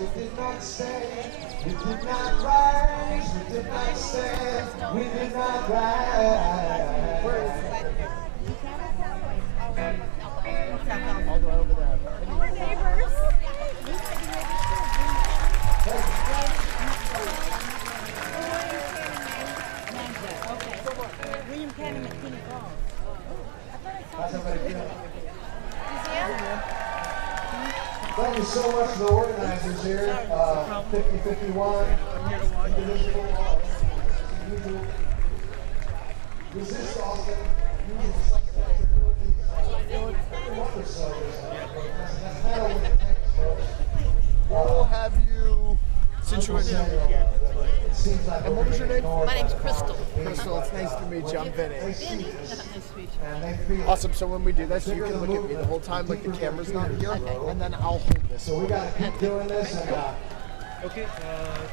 we did not stand, we did not rise, we did not stand, we did not rise. Where is it? All the way over there. Our neighbors. William Cannon at King Falls. How's everybody feeling? Thank you so much to the organizers here. 5051. Resist Austin. We'll have you situated over here. And what was your name? My name's Crystal. Crystal, it's nice to meet you. I'm Vinny. Nice to meet you. Awesome. So when we do this, you can look at me the whole time, like the camera's not here, and then I'll hold this. So we got to keep doing this. And,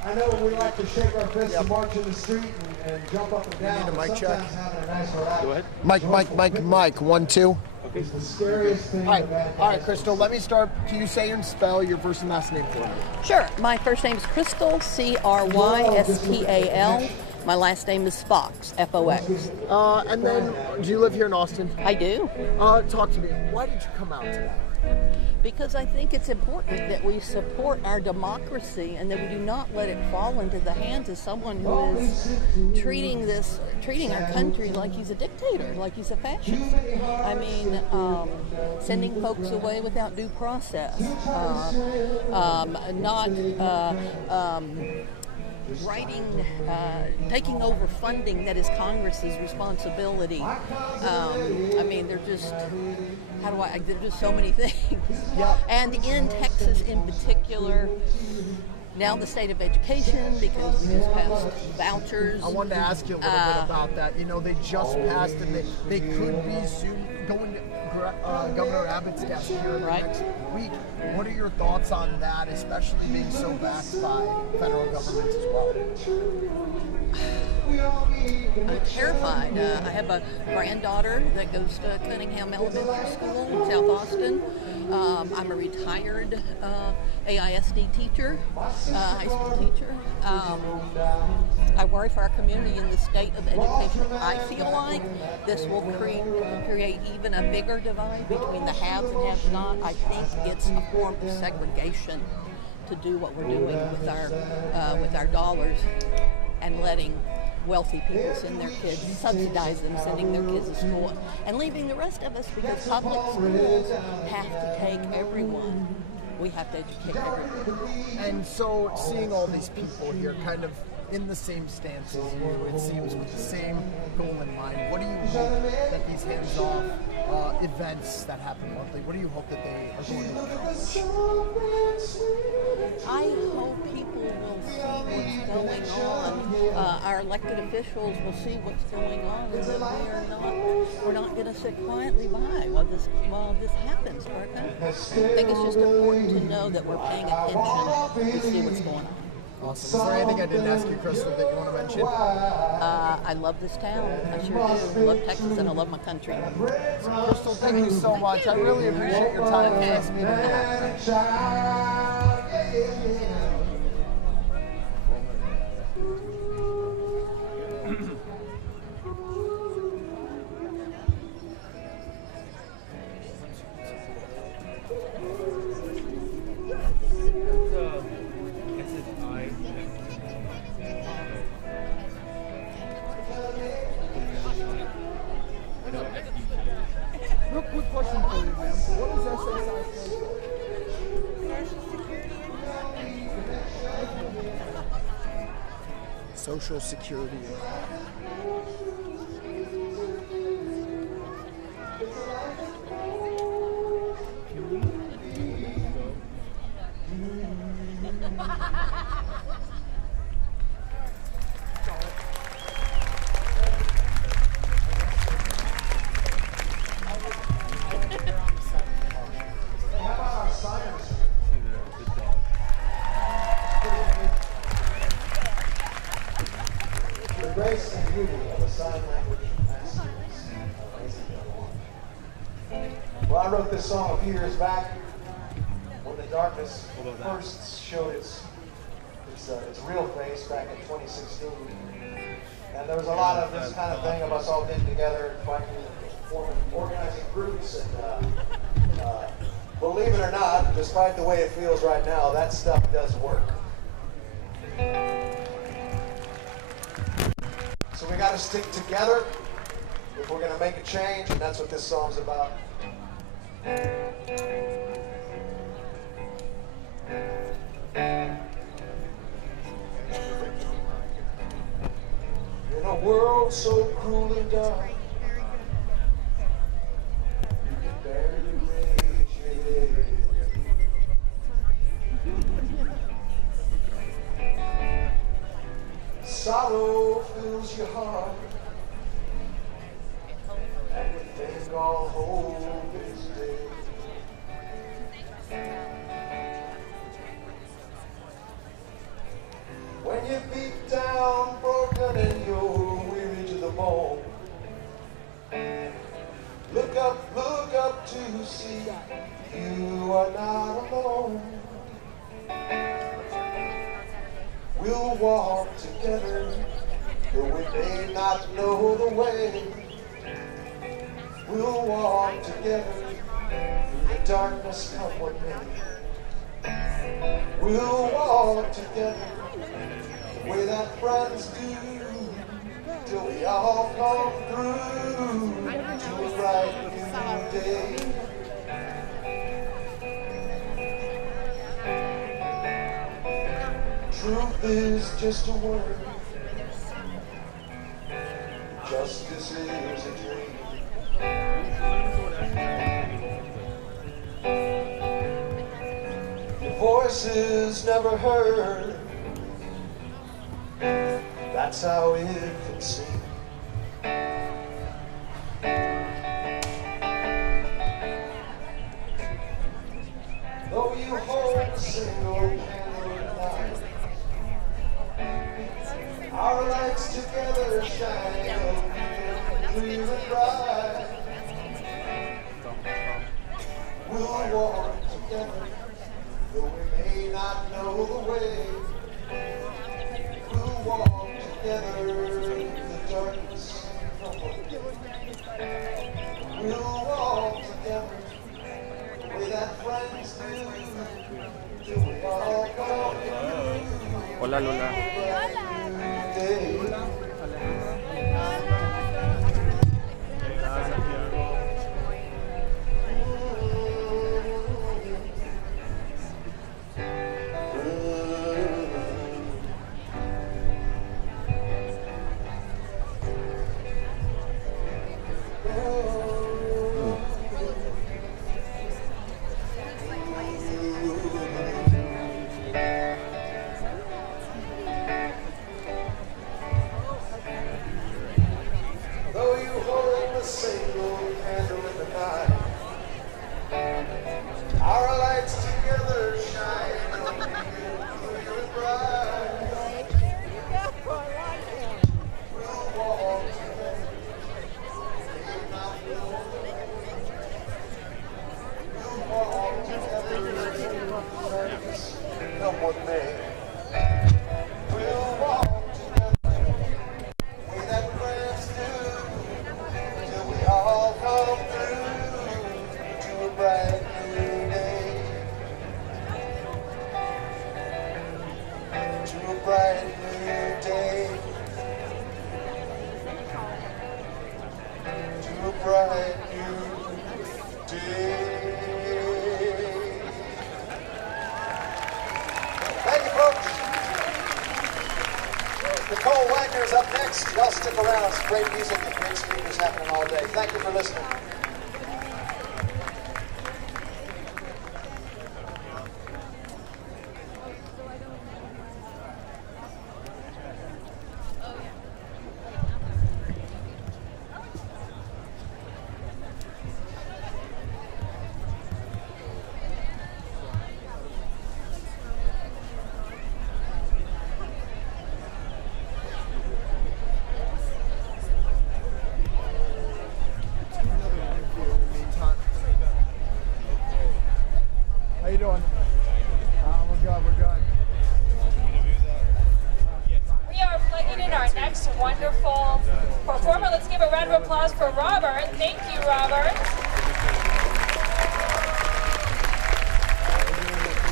I know we like to shake our fists and march in the street and jump up and down. You need a mic check? Nice Go ahead. Mike. 1, 2. It's the scariest thing. All right, Crystal. Let me start. Can you say and spell your first and last name for me? Sure. My first name is Crystal, Crystal. My last name is Fox, Fox. And then, do you live here in Austin? I do. Talk to me. Why did you come out today? Because I think it's important that we support our democracy and that we do not let it fall into the hands of someone who is treating our country like he's a dictator, like he's a fascist. I mean, sending folks away without due process, taking over funding that is Congress's responsibility. I mean, they're just, there's just so many things. And in Texas in particular, now the state of education, because we just passed vouchers. I wanted to ask you a little bit about that. You know, they just passed and they could be soon going to Governor Abbott's desk here in the next week. What are your thoughts on that, especially being so backed by federal government as well? I'm terrified. I have a granddaughter that goes to Cunningham Elementary School in South Austin. I'm a retired AISD teacher, high school teacher. I worry for our community in the state of education. I feel like this will create even a bigger divide between the haves and have-not. I think it's a form of segregation to do what we're doing with our dollars and letting wealthy people send their kids, subsidize them sending their kids to school, and leaving the rest of us, because public schools have to take everyone. We have to educate everyone. And so seeing all these people here kind of in the same stance as you, it seems, with the same goal in mind, what do you hope that these hands-off events that happen monthly, what do you hope that they are going to accomplish? I hope people will see what's going on. Our elected officials will see what's going on, and that we're not going to sit quietly by while this happens to our country. I think it's just important to know that we're paying attention to see what's going on. Awesome. Is there anything I didn't ask you, Crystal, that you want to mention? I love this town. I sure do. I love Texas and I love my country. Crystal, thank you so much. I really appreciate your time. Nice meeting you. Real quick question for you, ma'am. What is SSI? Social Security. Grace and beauty of a sign language masterpiece. Well, I wrote this song a few years back when the darkness first showed its real face back in 2016. And there was a lot of this kind of thing of us all getting together and fighting, forming, organizing groups. And believe it or not, despite the way it feels right now, that stuff does work. So we got to stick together if we're going to make a change, and that's what this song's about. In a world so cruel and dark, you can barely raise your head. Sorrow fills your heart, and you think all hope is dead. When you're beat down, broken, and you're weary to the bone, look up to see you are not alone. We'll walk together, though we may not know the way. We'll walk together through the darkness, come what may. We'll walk together the way that friends do, till we all come through to a bright new day. Truth is just a word, justice is a dream. Your voice is never heard, that's how it can seem. Though you hold a single candle at night, our lights together shine clear and bright. We'll walk together, though we may not know the way. We'll walk together in the darkness. We'll walk together the way that friends do, till we all come through. Hola Lola. Up next. Y'all stick around. It's great music and great speakers happening all day. Thank you for listening. wonderful performer. Let's give a round of applause for Robert. Thank you, Robert.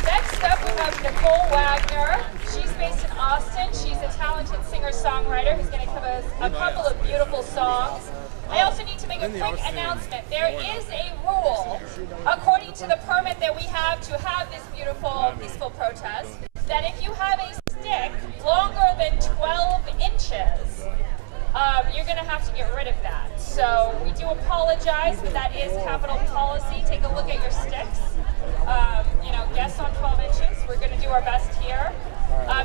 Next up, we have Nicole Wagner. She's based in Austin. She's a talented singer-songwriter who's going to give us a couple of beautiful songs. I also need to make a quick announcement. There is a rule, according to the permit that we have to have this beautiful, peaceful protest, that if you have a stick longer than 12 inches, you're going to have to get rid of that. So we do apologize, but that is Capitol policy. Take a look at your sticks. Guests on 12 inches. We're going to do our best here.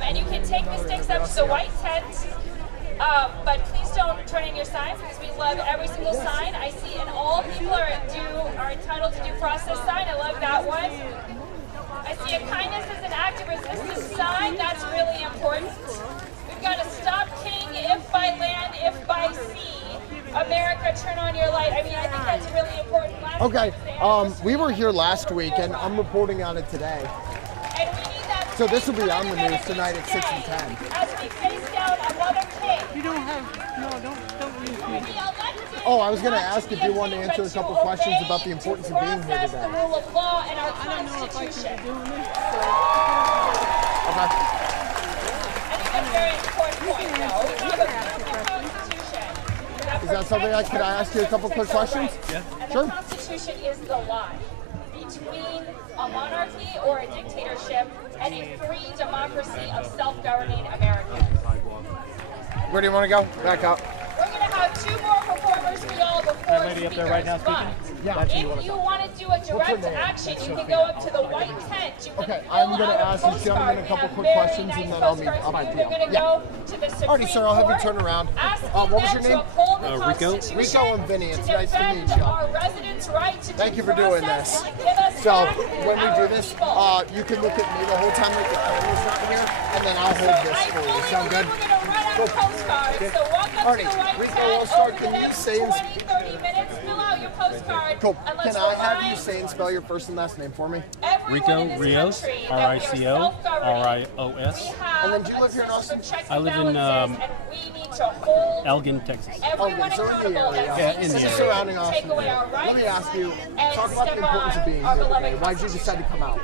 And you can take the sticks up to the white tent. But please don't turn in your signs because we love every single sign. I see, and all people are entitled to due process sign. I love that one. I see a kindness is an act of resistance sign. That's really important. We've got a stop king, if by land, if by sea. America, turn on your light. I mean, I think that's really important. Okay, we were here last week, and I'm reporting on it today. And we need that. So this will be on the news tonight at 6 and 10. As we face down another king. You don't have, don't use me. Oh, I was going to ask if you wanted to answer a couple questions about the importance of being here today. The rule of law and our I don't know if I should Constitution. be doing this. Okay. I think that's a very important point. No, we have a beautiful Constitution. Is that something could I ask you a couple quick questions? Yeah. And Sure. the Constitution is the line between a monarchy or a dictatorship and a free democracy of self-governing Americans. Where do you want to go? Back up. We're going to have two more performers for y'all before That lady up there right now speaking? Yeah. If you want to do a direct action, you can go up to the white tent. You can Okay, fill I'm gonna out ask these gentlemen a couple quick questions, and then I'll meet- I'll meet They're you. going to Yeah. go to the Supreme Alrighty, sir, I'll have you Court, turn around. asking What was them your to name? uphold the Rico? Constitution, Rico and Vinny, it's to nice to meet defend you. our residents' right to Thank due you for doing process this. and give us So back when we our do this, people. you can look at me the whole time like the camera's not here, and then I'll hold this for you. Sound good? We're going to run out of postcards, so walk up Alrighty, to the white Rico, tent we'll start. over Can the you next say 20, 30 minutes. Fill out your postcard. Cool. And let's Can I have you remind say and spell your first and last name for me? everyone Rico in this Rios, country that we are R-I-C-O, self-governing. R-I-O-S, We have And then do you live here in a Austin? system of checks I and live in, balances, and we need to hold Elgin, Texas. everyone Okay, so in the accountable area. that Yeah, seeks in the to area. Surrounding take Austin. away our Let me rights ask you, and talk about the step importance of on being our here beloved today. Why'd you decide to come out?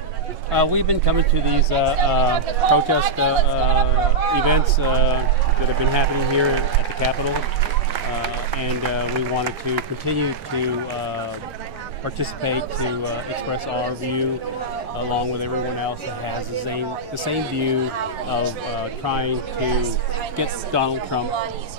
We've been coming to these protest events that have been happening here at the Capitol, and we wanted to continue to participate to express our view, along with everyone else that has the same view of trying to get Donald Trump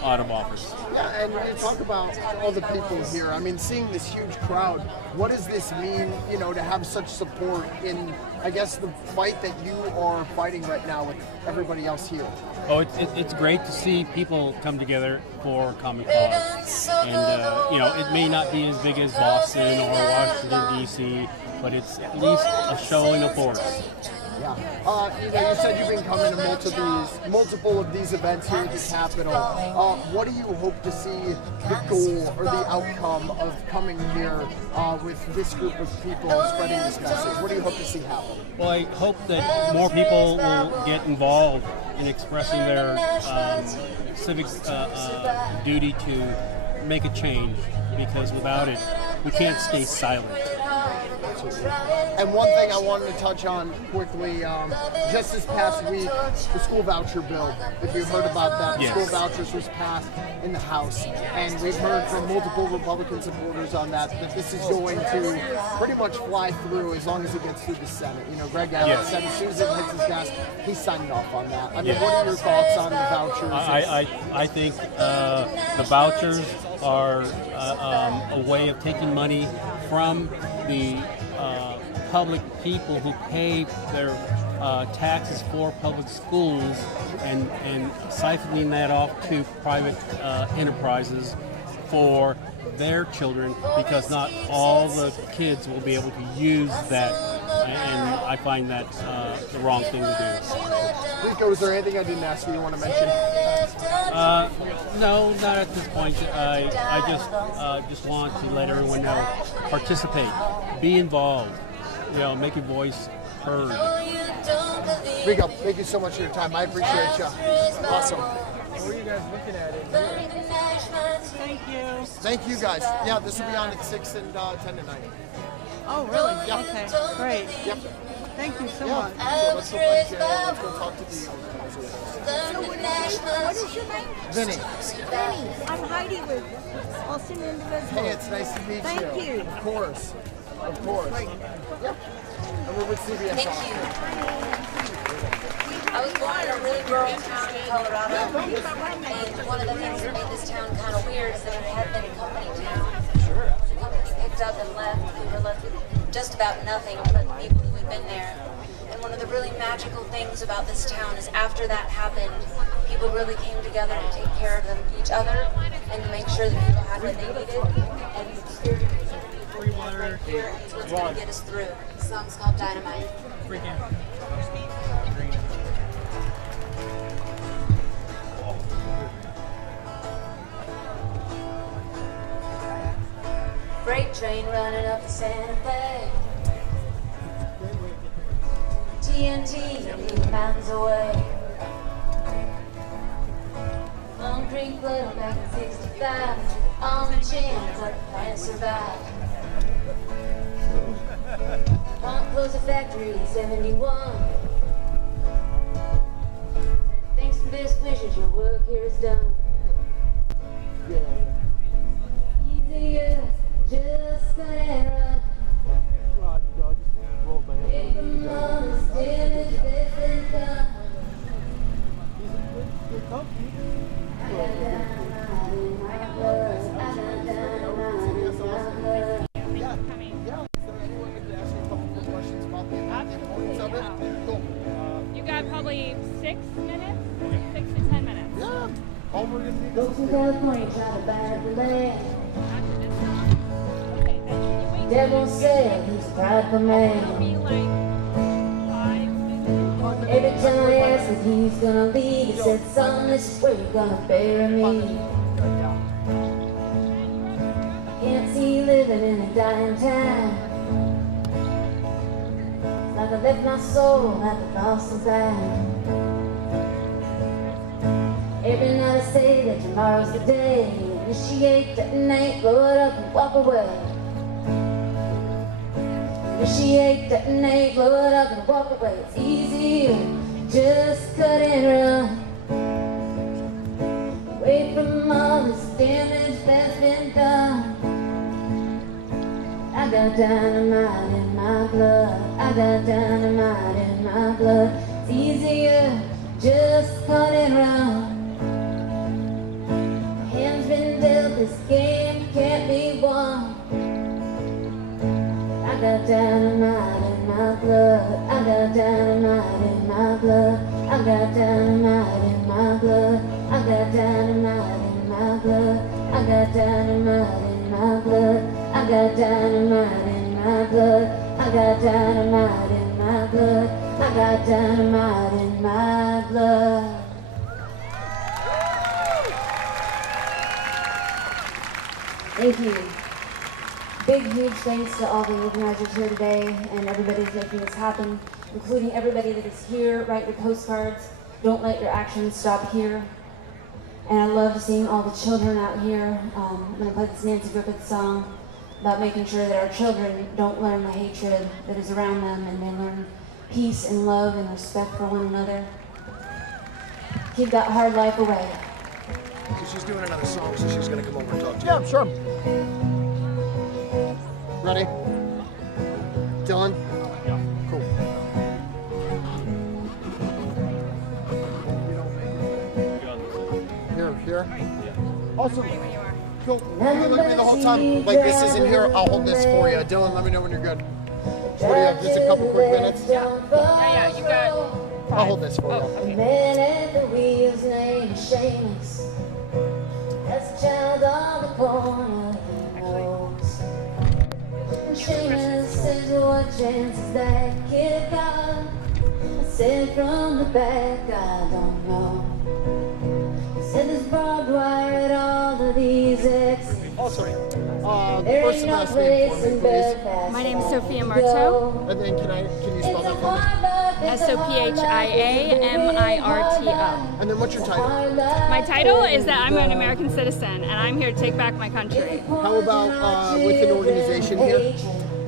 out of office. Yeah, and you talk about all the people here. I mean, seeing this huge crowd, what does this mean, to have such support in, I guess, the fight that you are fighting right now with everybody else here? Oh, it's great to see people come together for a common cause. And, it may not be as big as Boston or Washington, D.C., but it's at least a showing of force. Yeah. You said you've been coming to multiple of these events here at the Capitol. What do you hope to see the goal or the outcome of coming here with this group of people spreading this message? What do you hope to see happen? Well, I hope that more people will get involved in expressing their civic duty to make a change, because without it, we can't stay silent. And one thing I wanted to touch on quickly, just this past week, the school voucher bill, if you heard about that, Yes. school vouchers was passed in the House, and we've heard from multiple Republican supporters on that this is going to pretty much fly through as long as it gets through the Senate. Greg Abbott Yes. said as soon as it hits his desk, he's signing off on that. I mean, Yes. what are your thoughts on the vouchers? I think the vouchers are a way of taking money from the public people who pay their taxes for public schools and siphoning that off to private enterprises for their children, because not all the kids will be able to use that, and I find that the wrong thing to do. Rico, is there anything I didn't ask you want to mention? No, not at this point. I just want to let everyone know, participate, be involved, make your voice heard. Rico, thank you so much for your time. I appreciate you. Awesome. What are you guys looking at? Thank you. Thank you guys. Yeah, this will be on at 6 and 10 tonight. Oh, really? Yeah. Okay, great. Yep. Thank you so Yeah. much. So let's go find Shannon. Let's go talk to the What is your name? Vinny. Benny. I'm Heidi with Austin Indivisible. Hey, it's nice to meet you. Thank you. Of course. Of course. Yep. And we're with CBS. Thank you. I was born in a really rural town in Colorado, and one of the things that made this town kind of weird is that it had been a company town. The company picked up and left. We were left with just about nothing but the people who had been there. And one of the really magical things about this town is after that happened, people really came together to take care of each other and to make sure that people had what they needed. And the spirit of community right here is what's going to get us through. The song's called Dynamite. Freight train running up to Santa Fe. TNT mountains away. On Creek Flood back in 65. On the chins let the plant survive. Pump closed the factory in 71. Thanks and best wishes, your work here is done. Easier, just cut and run. Away from all this damage that's been done. I got dynamite in my blood. I got dynamite in my blood. Yeah. Is there anyone that could ask you a couple more questions about the importance of it? Cool. You got probably 6 minutes? 6 to 10 minutes. Yeah. All we're going to need Folks in California try to buy the land. After this song? Okay, then can you wait? That won't say he's a prideful It'll man. be like 5 minutes. Every time I ask if he's gonna leave, he said, son, this is where you're gonna bury me. Can't see you living in a dying town. It's like I left my soul at the Boston Bound. Every night I say that tomorrow's the day. Initiate, detonate, blow it up and walk away. Initiate, detonate, blow it up and walk away. It's easier, just cut and run. Away from all this damage that's been done. I got dynamite in my blood. I got dynamite in my blood. It's easier, just cut and run. Hand's been dealt, this game can't be won. I got dynamite in my blood. I got dynamite in my blood. I got dynamite in my blood. I got dynamite in my blood. I got dynamite in my blood. I got dynamite in my blood. I got dynamite in my blood. I got dynamite in my blood. Thank you. Big, huge thanks to all the organizers here today and everybody who's making this happen, including everybody that is here. Write your postcards. Don't let your actions stop here. And I love seeing all the children out here. I'm going to play this Nancy Griffith song about making sure that our children don't learn the hatred that is around them and they learn peace and love and respect for one another. Keep that hard life away. She's doing another song, so she's going to come over and talk to you. Yeah, sure. Ready? Dylan? Yeah. Cool. Here? Yeah. Awesome. Cool. You can look at me the whole time. Like this isn't here, I'll hold this for you. Dylan, let me know when you're good. What do you have? Just a couple quick minutes? Yeah, you got. I'll hold this for you. The man at the wheel's name is Seamus. That's a child on the corner he knows. And Seamus says, what chance is that kid got? I said from the back, I don't know. He said there's barbed wire at all of these exits. Oh, sorry. first and last name for me, please. My name is Sophia Marto. And then can you spell that for me? SOPHIAMIRTO. And then what's your title? My title is that I'm an American citizen and I'm here to take back my country. How about with an organization here?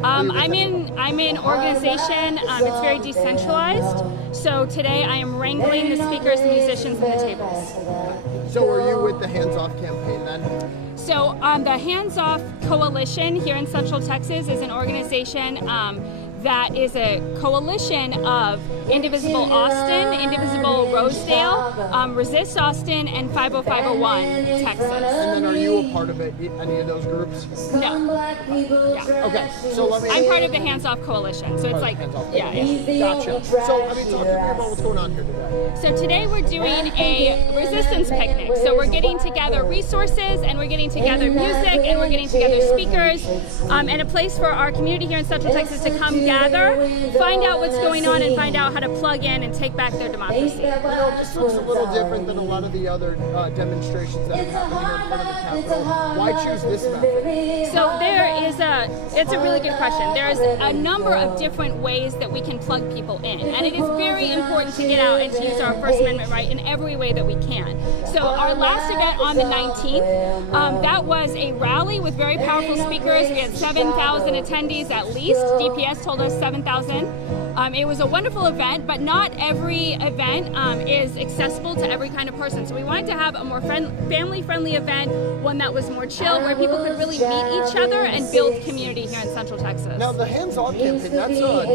I'm in organization. It's very decentralized. So today I am wrangling the speakers, the musicians, and the tables. So are you with the Hands Off campaign then? So the Hands Off Coalition here in Central Texas is an organization that is a coalition of Indivisible Austin, Indivisible Rosedale, Resist Austin, and 50501 Texas. And then are you a part of it, any of those groups? No. Yeah. Okay, so let me... I'm part of the Hands Off Coalition, so it's like, yeah. Gotcha. So, talk to me about what's going on here today. So today we're doing a resistance picnic. So we're getting together resources, and we're getting together music, and we're getting together speakers, and a place for our community here in Central Texas to come gather, find out what's going on, and find out how to plug in and take back their democracy. This looks a little different than a lot of the other demonstrations that have happened here in front of the Capitol. Why choose this method? So it's a really good question. There's a number of different ways that we can plug people in, and it is very important to get out and to use our First Amendment right in every way that we can. So our last event on the 19th, that was a rally with very powerful speakers. We had 7,000 attendees at least. DPS told us 7,000. It was a wonderful event, but not every event is accessible to every kind of person. So we wanted to have a more family-friendly event, one that was more chill, where people could really meet each other and build community here in Central Texas. Now, the Hands On campaign, that's a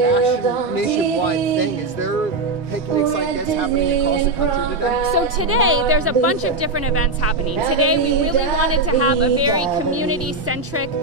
nationwide thing. Is there picnics like this happening across the country today? So today, there's a bunch of different events happening. Today, we really wanted to have a very community-centric set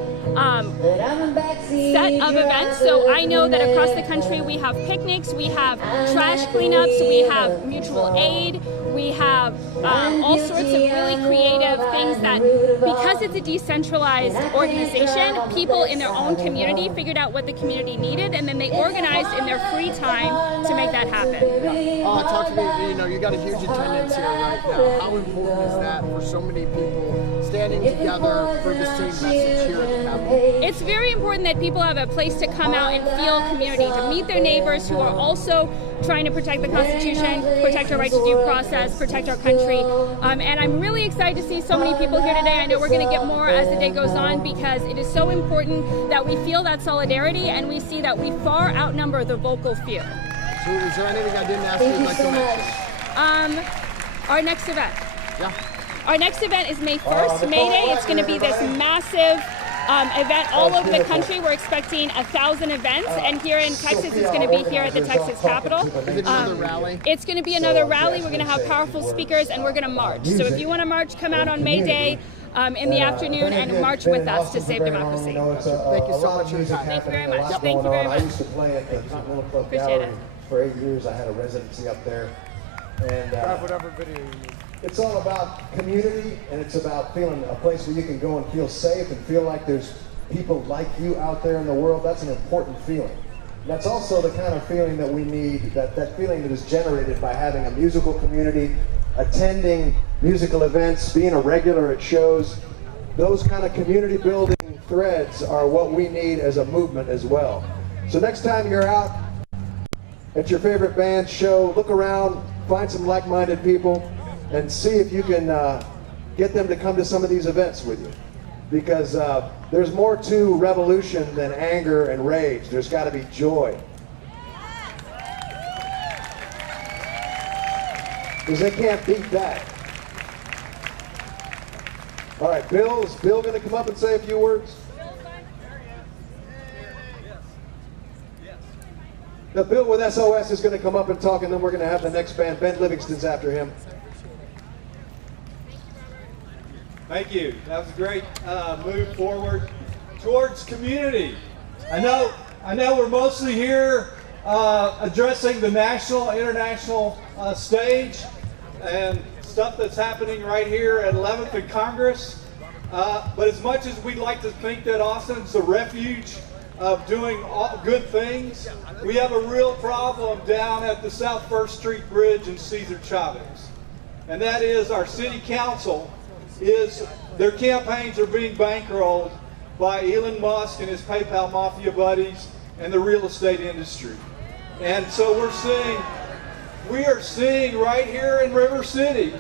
of events. So I know that across the country, we have picnics, we have trash cleanups, we have mutual aid, we have all sorts of really creative things that, because it's a decentralized organization, people in their own community figured out what the community needed, and then they organized in their free time to make that happen. Talk to me, you got a huge attendance here right now. How important is that for so many people standing together for the same message here at the Capitol? It's very important that people have a place to come out and feel community, to meet their neighbors who are also trying to protect the Constitution, protect our right to due process, protect our country. And I'm really excited to see so many people here today. I know we're going to get more as the day goes on, because it is so important that we feel that solidarity and we see that we far outnumber the vocal few. So is there anything I didn't ask you you'd like to mention? Our next event. Yeah. Our next event is May 1st, May Day. It's going to be this massive event all over the country. We're expecting 1,000 events, and here in Texas, it's going to be here at the Texas Capitol. Is it another rally? It's going to be another rally. We're going to have powerful speakers, and we're going to march. So if you want to march, come out on May Day in the afternoon and march with us to save democracy. Thank you so much for your time. Thank you very much. Thank you very much. I used to play at the Continental Club Appreciate Gallery it. for 8 years. I had a residency up there. And Whatever video you need. it's all about community, and it's about feeling a place where you can go and feel safe and feel like there's people like you out there in the world. That's an important feeling. That's also the kind of feeling that we need, that feeling that is generated by having a musical community, attending musical events, being a regular at shows. Those kind of community building threads are what we need as a movement as well. So next time you're out at your favorite band show, look around, find some like-minded people, and see if you can get them to come to some of these events with you. Because there's more to revolution than anger and rage. There's got to be joy. Because they can't beat that. All right, is Bill going to come up and say a few words? Now, Bill with SOS is going to come up and talk, and then we're going to have the next band. Ben Livingston's after him. Thank you. That was a great move forward towards community. I know we're mostly here addressing the national, international stage and stuff that's happening right here at 11th and Congress. But as much as we'd like to think that Austin's a refuge of doing all good things, we have a real problem down at the South 1st Street Bridge in Cesar Chavez. And that is our city council their campaigns are being bankrolled by Elon Musk and his PayPal mafia buddies and the real estate industry. And so we are seeing right here in River City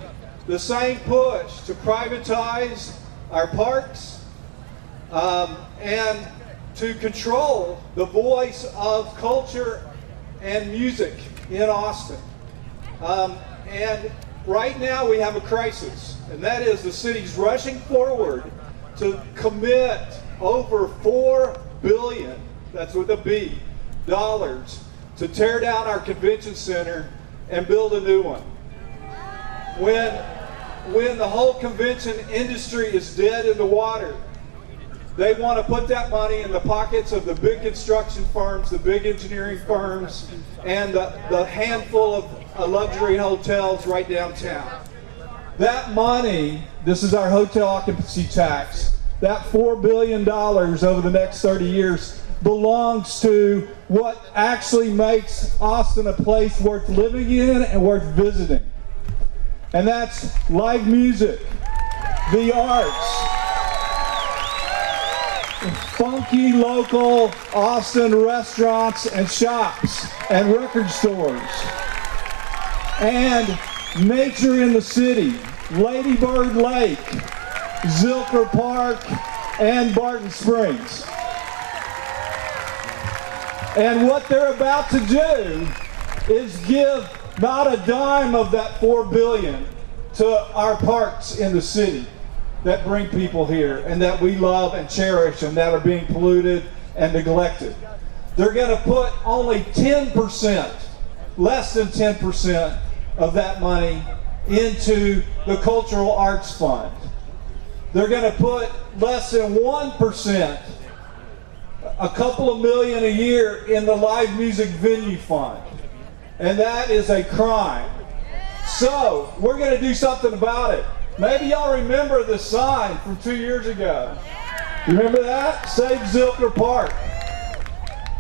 the same push to privatize our parks and to control the voice of culture and music in Austin. And right now we have a crisis, and that is the city's rushing forward to commit over $4 billion, that's with a B, dollars, to tear down our convention center and build a new one. When the whole convention industry is dead in the water, they want to put that money in the pockets of the big construction firms, the big engineering firms, and the handful of luxury hotels right downtown. That money, this is our hotel occupancy tax, that $4 billion over the next 30 years belongs to what actually makes Austin a place worth living in and worth visiting. And that's live music, the arts, funky local Austin restaurants and shops and record stores, and nature in the city, Lady Bird Lake, Zilker Park, and Barton Springs. And what they're about to do is give not a dime of that $4 billion to our parks in the city that bring people here and that we love and cherish and that are being polluted and neglected. They're going to put only 10%, less than 10% of that money into the Cultural Arts Fund. They're going to put less than 1%, a couple of million a year, in the Live Music Venue Fund. And that is a crime. So, we're going to do something about it. Maybe y'all remember the sign from 2 years ago. You remember that? Save Zilker Park.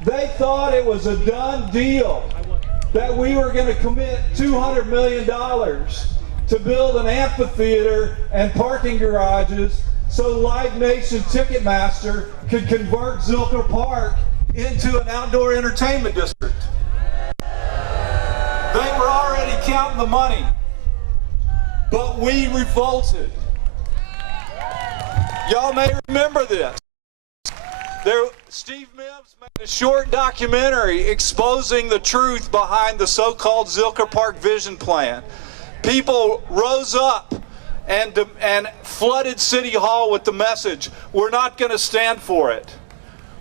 They thought it was a done deal that we were going to commit $200 million to build an amphitheater and parking garages so Live Nation Ticketmaster could convert Zilker Park into an outdoor entertainment district. They were already counting the money, but we revolted. Y'all may remember this. Steve Mims made a short documentary exposing the truth behind the so-called Zilker Park Vision Plan. People rose up and flooded City Hall with the message, we're not going to stand for it.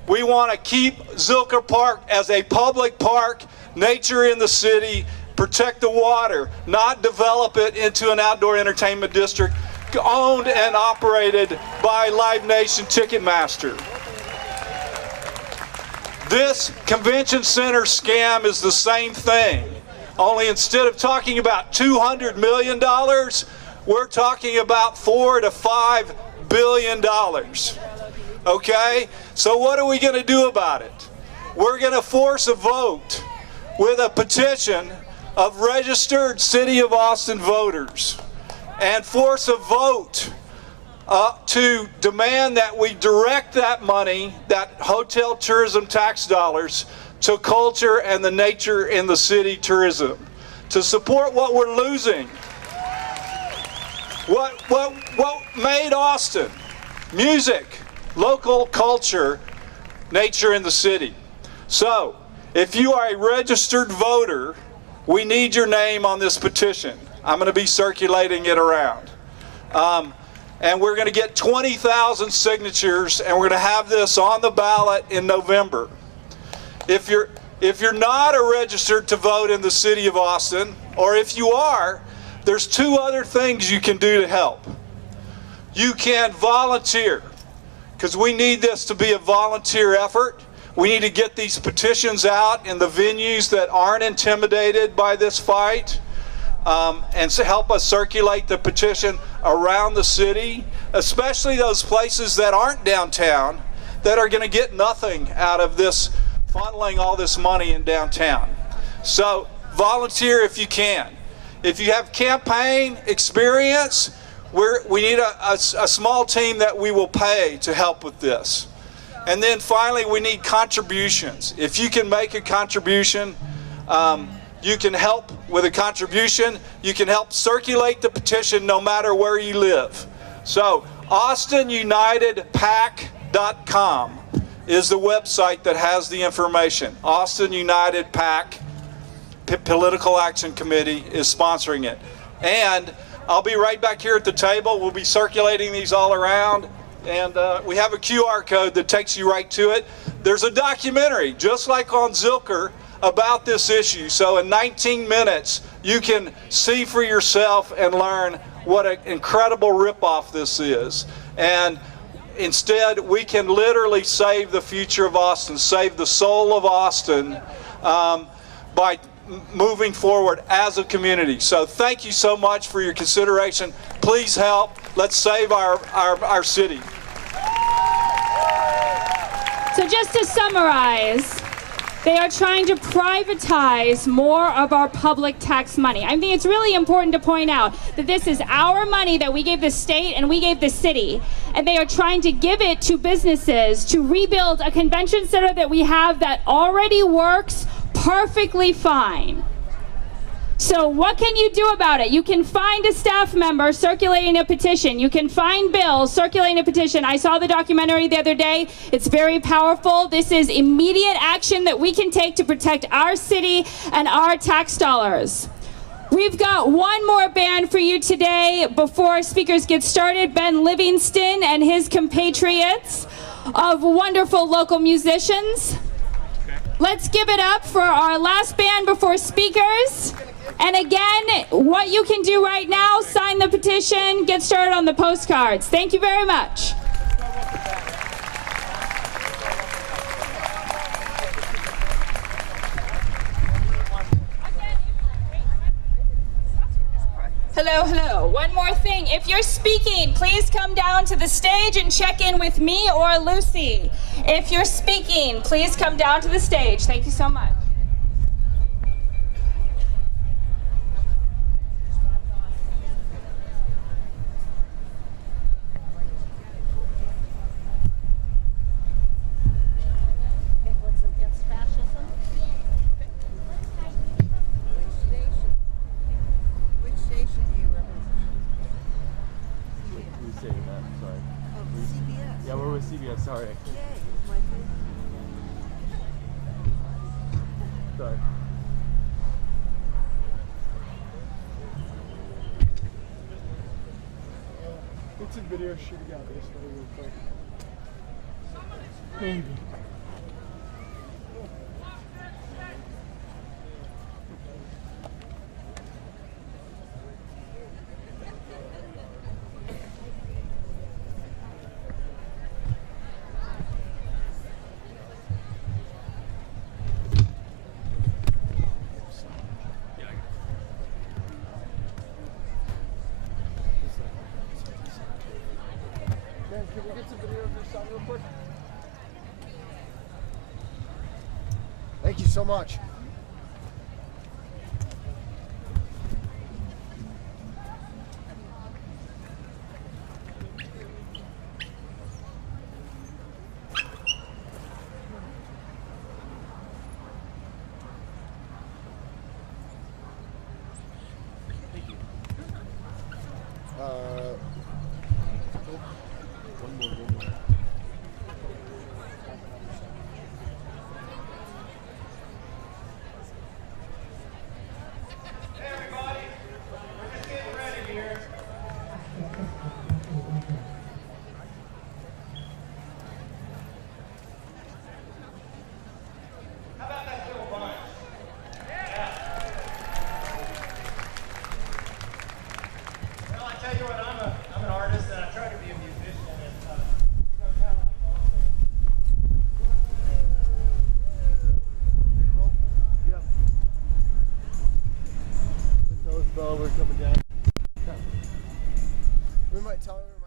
We want to keep Zilker Park as a public park, nature in the city, protect the water, not develop it into an outdoor entertainment district owned and operated by Live Nation Ticketmaster. This convention center scam is the same thing, only instead of talking about $200 million, we're talking about $4 to $5 billion. Okay? So what are we going to do about it? We're going to force a vote with a petition of registered City of Austin voters and force a vote to demand that we direct that money, that hotel tourism tax dollars, to culture and the nature in the city tourism, to support what we're losing. What made Austin? Music, local culture, nature in the city. So, if you are a registered voter, we need your name on this petition. I'm going to be circulating it around. And we're going to get 20,000 signatures, and we're going to have this on the ballot in November. If you're not a registered to vote in the city of Austin, or if you are, there's two other things you can do to help. You can volunteer, because we need this to be a volunteer effort. We need to get these petitions out in the venues that aren't intimidated by this fight, and to help us circulate the petition around the city, especially those places that aren't downtown, that are going to get nothing out of this, funneling all this money in downtown. So volunteer if you can. If you have campaign experience, we need a small team that we will pay to help with this. And then finally, we need contributions. If you can make a contribution, you can help with a contribution. You can help circulate the petition no matter where you live. So AustinUnitedPAC.com is the website that has the information. Austin United PAC, Political Action Committee, is sponsoring it. And I'll be right back here at the table. We'll be circulating these all around. And we have a QR code that takes you right to it. There's a documentary, just like on Zilker, about this issue. So in 19 minutes, you can see for yourself and learn what an incredible ripoff this is. And instead, we can literally save the future of Austin, save the soul of Austin by moving forward as a community. So thank you so much for your consideration. Please help. Let's save our city. So just to summarize, they are trying to privatize more of our public tax money. I think it's really important to point out that this is our money that we gave the state and we gave the city. And they are trying to give it to businesses to rebuild a convention center that we have that already works perfectly fine. So what can you do about it? You can find a staff member circulating a petition. You can find Bill circulating a petition. I saw the documentary the other day. It's very powerful. This is immediate action that we can take to protect our city and our tax dollars. We've got one more band for you today before speakers get started. Ben Livingston and his compatriots of wonderful local musicians. Let's give it up for our last band before speakers. And again, what you can do right now, sign the petition, get started on the postcards. Thank you very much. Hello, hello. One more thing. If you're speaking, please come down to the stage and check in with me or Lucy. If you're speaking, please come down to the stage. Thank you so much. Yeah, we're with CBS, sorry. Sorry. It's a video shooting out this way real quick. Maybe. Man, can we get some video of this song real quick? Thank you so much. We're coming down. We might tell her.